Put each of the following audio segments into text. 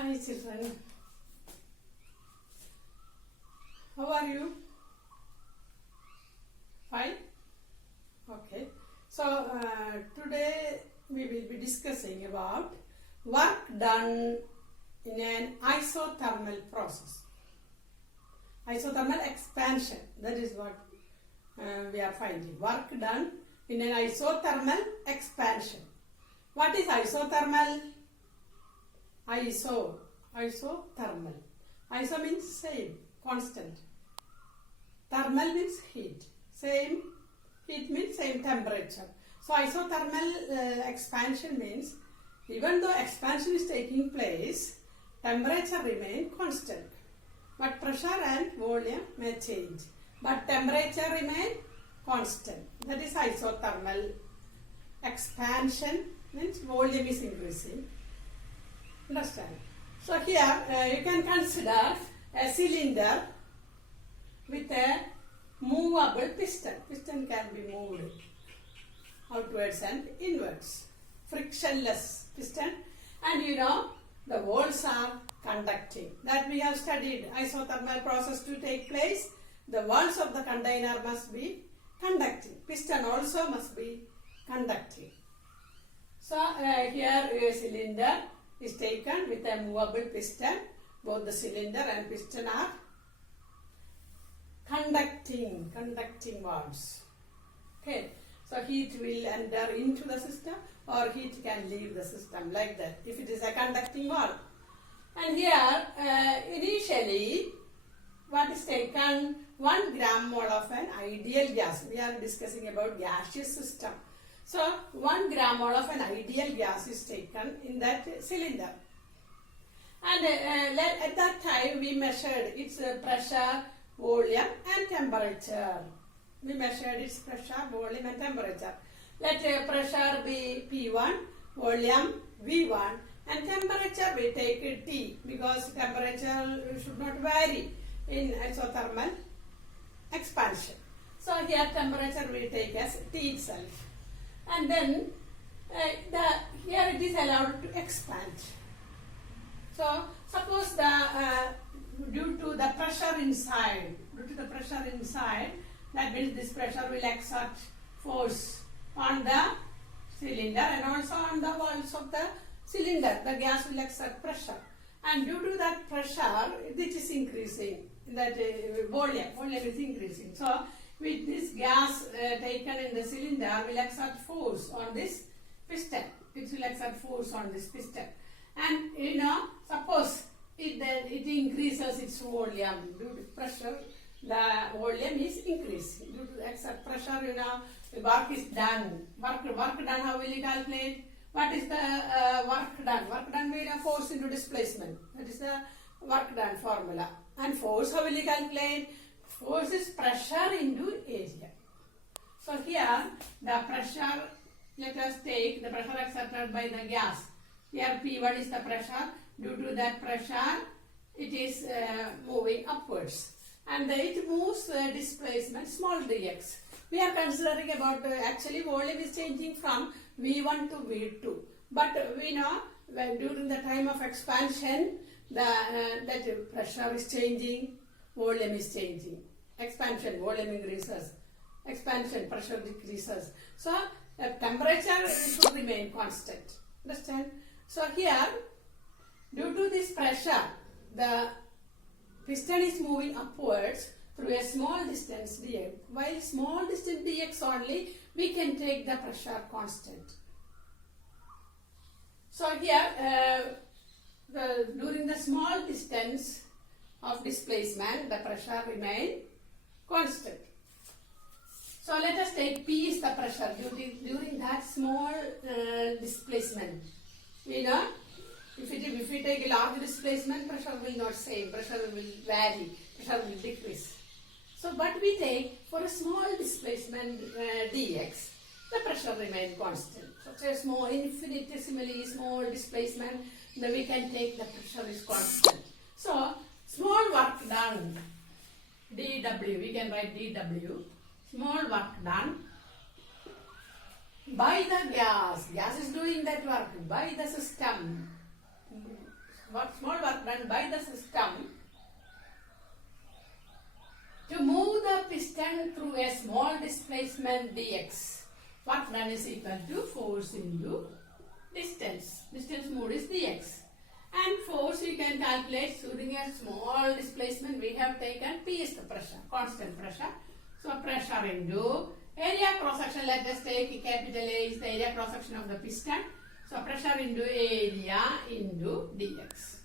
Hi children, how are you? Fine? Okay. So today we will be discussing about work done in an isothermal process. Isothermal expansion, that is what we are finding. Work done in an isothermal expansion. What is isothermal? Isothermal. Iso means same, constant. Thermal means heat. Same heat means same temperature. So isothermal expansion means even though expansion is taking place, temperature remain constant. But pressure and volume may change. But temperature remain constant. That is isothermal expansion means volume is increasing. Understand? So here you can consider a cylinder with a movable piston. Piston can be moved outwards and inwards. Frictionless piston. And you know the walls are conducting. That we have studied. Isothermal process to take place. The walls of the container must be conducting. Piston also must be conducting. So here a cylinder is taken with a movable piston. Both the cylinder and piston are conducting walls. Okay, so heat will enter into the system or heat can leave the system like that if it is a conducting wall. And here initially what is taken 1 gram mole of an ideal gas. We are discussing about gaseous system. So 1 gram mole of an ideal gas is taken in that cylinder. And at that time we measured its pressure, volume and temperature. We measured its pressure, volume and temperature. Let pressure be P1, volume V1 and temperature we take T because temperature should not vary in isothermal expansion. So here temperature we take as T itself. And then here it is allowed to expand. So suppose due to the pressure inside, that means this pressure will exert force on the cylinder and also on the walls of the cylinder. The gas will exert pressure. And due to that pressure, this is increasing. That volume is increasing. So with this gas taken in the cylinder will exert force on this piston. It will exert force on this piston. And you know, suppose it increases its volume due to pressure, the volume is increasing. Due to exert pressure, you know, the work is done. Work done, how will you calculate? What is the work done? Work done will have force into displacement. That is the work done formula. And force, how will you calculate? Force is pressure into area. So here the pressure, let us take the pressure exerted by the gas. Here P1 is the pressure. Due to that pressure, it is moving upwards. And it moves displacement small dx. We are considering about actually volume is changing from V1 to V2. But we know when during the time of expansion, that pressure is changing, volume is changing. Expansion, volume increases. Expansion, pressure decreases. So temperature should remain constant. Understand? So here, due to this pressure, the piston is moving upwards through a small distance dx. While small distance dx only, we can take the pressure constant. So here, during the small distance of displacement, the pressure remains constant. So let us take P is the pressure during that small displacement. You know, if we take a large displacement, pressure will not same, pressure will vary, pressure will decrease. So but we take for a small displacement dx, the pressure remains constant. Such a small, infinitesimally small displacement, then we can take the pressure is constant. So small work done, dW, we can write dW, small work done by the gas is doing that work, by the system, small work done by the system to move the piston through a small displacement dx. Work done is equal to force into distance. Distance moved is dx. And force we can calculate during a small displacement. We have taken P is the pressure, constant pressure. So pressure into area cross section. Let us take capital A is the area cross section of the piston. So pressure into area into dx.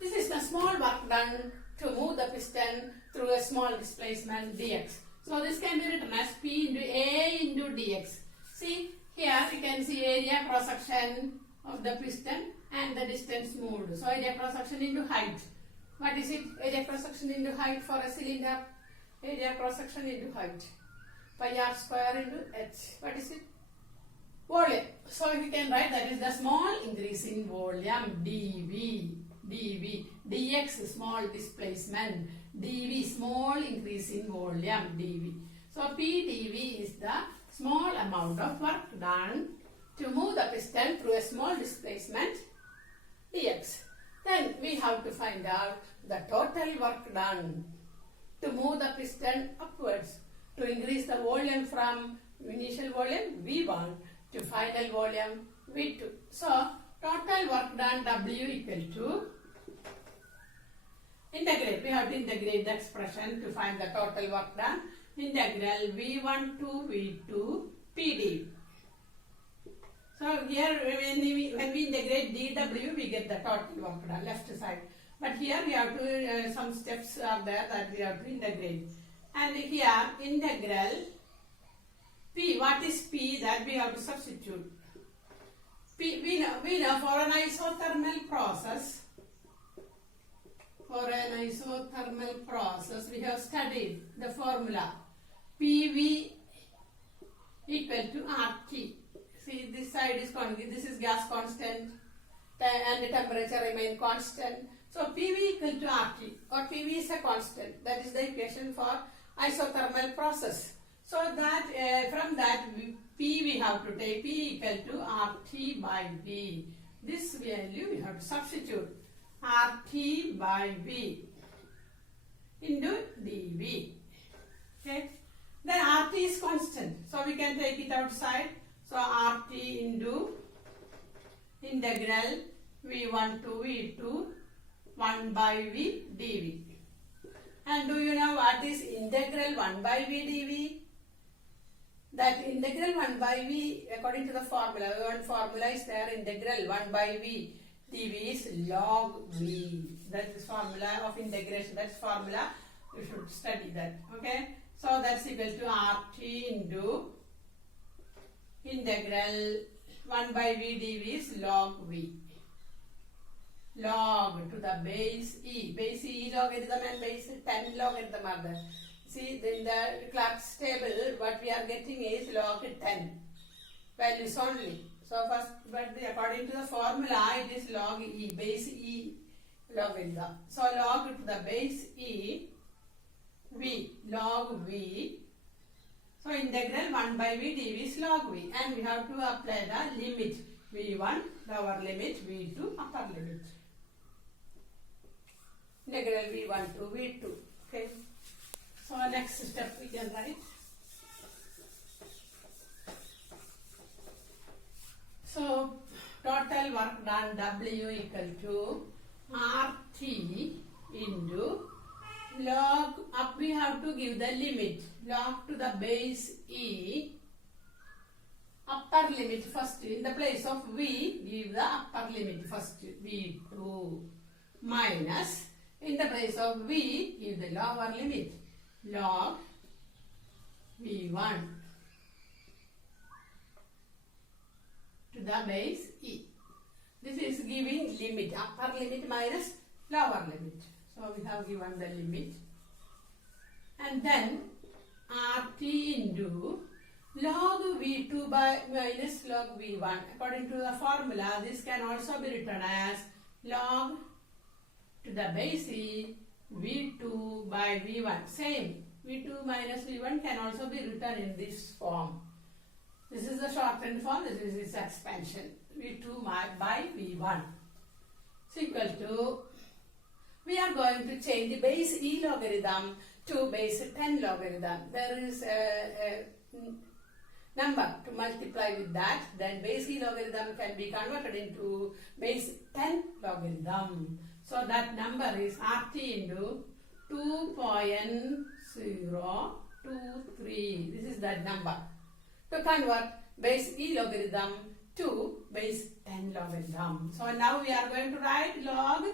This is the small work done to move the piston through a small displacement dx. So this can be written as P into A into dx. See here you can see area cross section of the piston and the distance moved. So area cross section into height. What is it? Area cross section into height for a cylinder. Area cross section into height. Pi r square into h. What is it? Volume. So we can write that is the small increase in volume dV. dV. dx small displacement. dV small increase in volume dV. So P dV is the small amount of work done to move the piston through a small displacement dx. Then we have to find out the total work done to move the piston upwards to increase the volume from initial volume V1 to final volume V2. So total work done W equal to integrate. We have to integrate the expression to find the total work done. Integral V1 to V2 PD. So here when we integrate dW we get the total work done left side. But here we have to some steps are there that we have to integrate. And here integral P, what is P that we have to substitute? P, we know for an isothermal process. For an isothermal process we have studied the formula PV equal to RT. See this side is constant, this is gas constant and the temperature remain constant. So PV equal to RT or PV is a constant. That is the equation for isothermal process. So that from that P we have to take P equal to RT by V. This value we have to substitute RT by V into dV. Okay. Then RT is constant. So we can take it outside. So RT into integral V1 to V2 1 by V dV. And do you know what is integral 1 by V dV? That integral 1 by V according to the formula, one formula is there, integral 1 by V dV is log V. That is formula of integration, that's formula, you should study that, okay. So that's equal to RT into integral 1 by V dV is log V. Log to the base E. Base E logarithm and base 10 logarithm are there. See, in the Clark's table, what we are getting is log 10 values only. So first, but according to the formula, it is log E, base E logarithm. So log to the base E, V, log V. So integral 1 by V dV is log V. And we have to apply the limit V1, lower limit, V2, upper limit. Integral V1 to V2. Okay. So next step we can write. So total work done W equal to RT into log up, we have to give the limit log to the base E, upper limit first, in the place of V give the upper limit first V2 minus, in the place of V give the lower limit log V1 to the base E. This is giving limit, upper limit minus lower limit. So we have given the limit. And then RT into log V2 by minus log V1. According to the formula, this can also be written as log to the base E V2 by V1. Same, V2 minus V1 can also be written in this form. This is the shortened form, this is its expansion. V2 by V1. is equal to, we are going to change the base e logarithm to base 10 logarithm. There is a number to multiply with that, then base e logarithm can be converted into base 10 logarithm. So that number is RT into 2.023. This is that number. To convert base e logarithm to base 10 logarithm. So now we are going to write log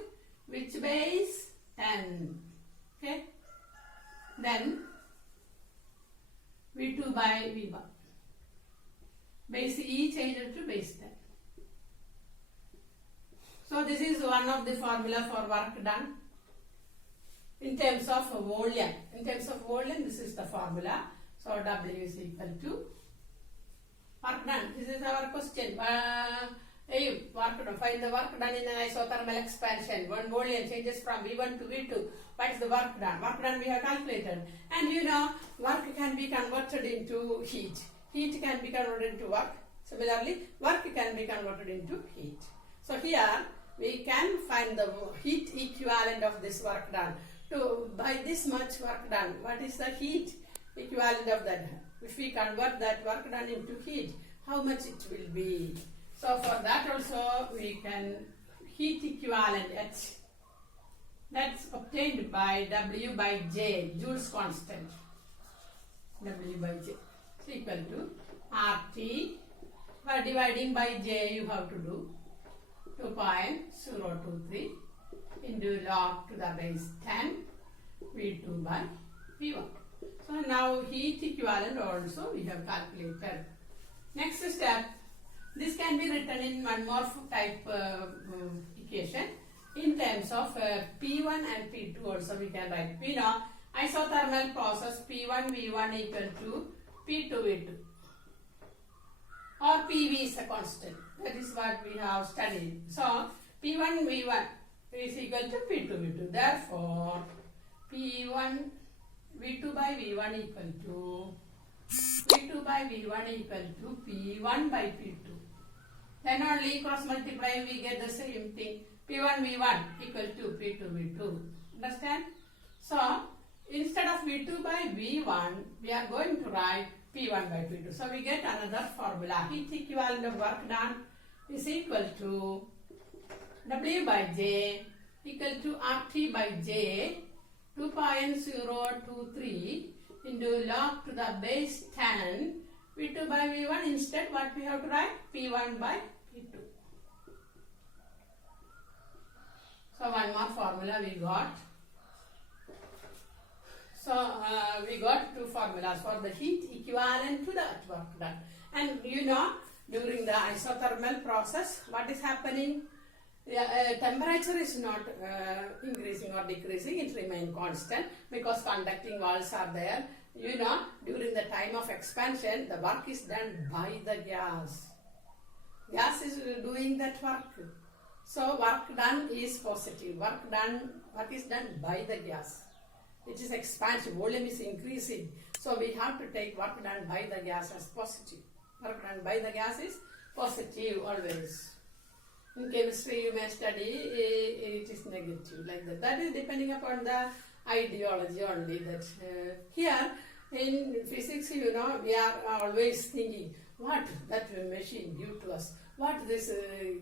which base 10. Okay. Then V2 by V1. Base e changed to base 10. So this is one of the formula for work done. In terms of volume. In terms of volume, this is the formula. So W is equal to work done. This is our question. Work done. Find the work done in an isothermal expansion. One volume changes from V1 to V2. What is the work done? Work done we have calculated. And you know, work can be converted into heat. Heat can be converted into work. Similarly, work can be converted into heat. So here we can find the heat equivalent of this work done. By this much work done, what is the heat equivalent of that? If we convert that work done into heat, how much it will be? So for that also we can heat equivalent H. That's obtained by W by J, Joule's constant. W by J is equal to RT. By dividing by J you have to do 2.023 into log to the base 10 V2 by V1. So now heat equivalent also we have calculated. Next step, this can be written in one more type equation. In terms of P1 and P2 also we can write. We know isothermal process P1 V1 equal to P2 V2. Or PV is a constant. That is what we have studied. So P1 V1 is equal to P2 V2. Therefore, P1 V2 by V1 equal to P2 by V1 equal to P1 by P2. Then only cross multiply we get the same thing. P1 V1 equal to P2 V2. Understand? So instead of V2 by V1, we are going to write P1 by P2. So we get another formula. Heat equivalent of work done is equal to W by J equal to RT by J 2.023 into log to the base 10 V2 by V1. Instead what we have to write? P1 by P2. So one more formula we got. So we got two formulas for the heat equivalent to the work done. And you know, during the isothermal process, what is happening? Temperature is not increasing or decreasing, it remains constant because conducting walls are there. You know, during the time of expansion, the work is done by the gas. Gas is doing that work. So work done is positive. Work is done by the gas. It is expansion, volume is increasing. So we have to take work done by the gas as positive. Work done by the gas is positive always. In chemistry you may study it is negative like that. That is depending upon the ideology only. That here in physics, you know, we are always thinking what that machine give to us, what this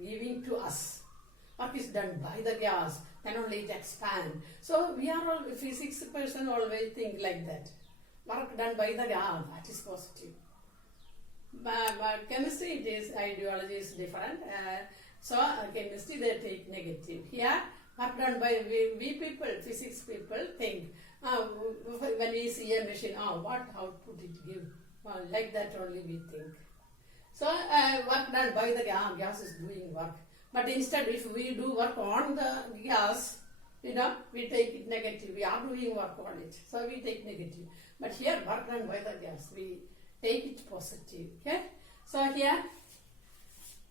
giving to us. Work is done by the gas, then only it expand. So we are all physics person always think like that. Work done by the gas, that is positive. But chemistry, it is ideology is different. So chemistry they take negative. Here work done by we people, physics people think when we see a machine, what output it give? Like that only we think. So work done by the gas is doing work. But instead, if we do work on the gas, you know, we take it negative. We are doing work on it, so we take negative. But here, work done by the gas, we take it positive. Okay. So here,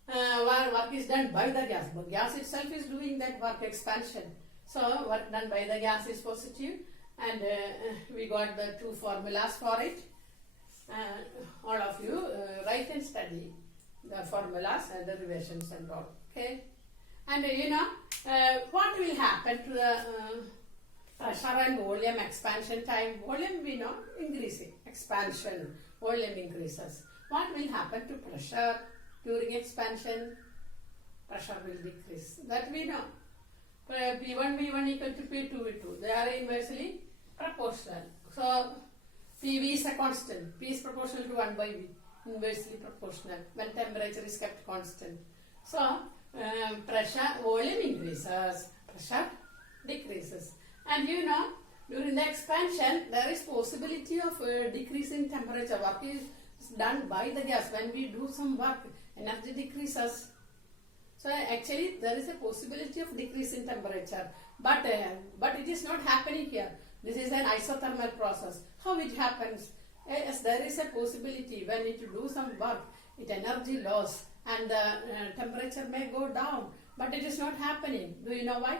work is done by the gas. But gas itself is doing that work expansion. So work done by the gas is positive, and we got the two formulas for it. All of you write and study the formulas and derivations and all. Okay. And what will happen to the pressure and volume expansion time? Volume we know increasing, expansion, volume increases. What will happen to pressure during expansion? Pressure will decrease. That we know. P1 V1 equal to P2 V2. They are inversely proportional. So PV is a constant. P is proportional to 1 by V. Inversely proportional when temperature is kept constant. So pressure, volume increases, pressure decreases. And during the expansion there is possibility of decrease in temperature. Work is done by the gas. When we do some work, energy decreases. So actually there is a possibility of decrease in temperature, but it is not happening here. This is an isothermal process. How it happens? Yes, there is a possibility when it do some work, it energy loss and the temperature may go down, but it is not happening. Do you know why?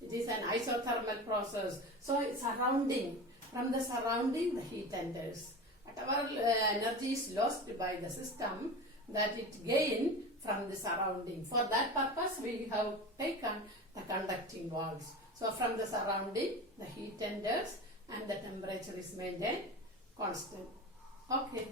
It is an isothermal process. So it's surrounding, from the surrounding the heat enters. Whatever energy is lost by the system, that it gain from the surrounding. For that purpose we have taken the conducting walls. So from the surrounding the heat enters and the temperature is maintained constant. Okay.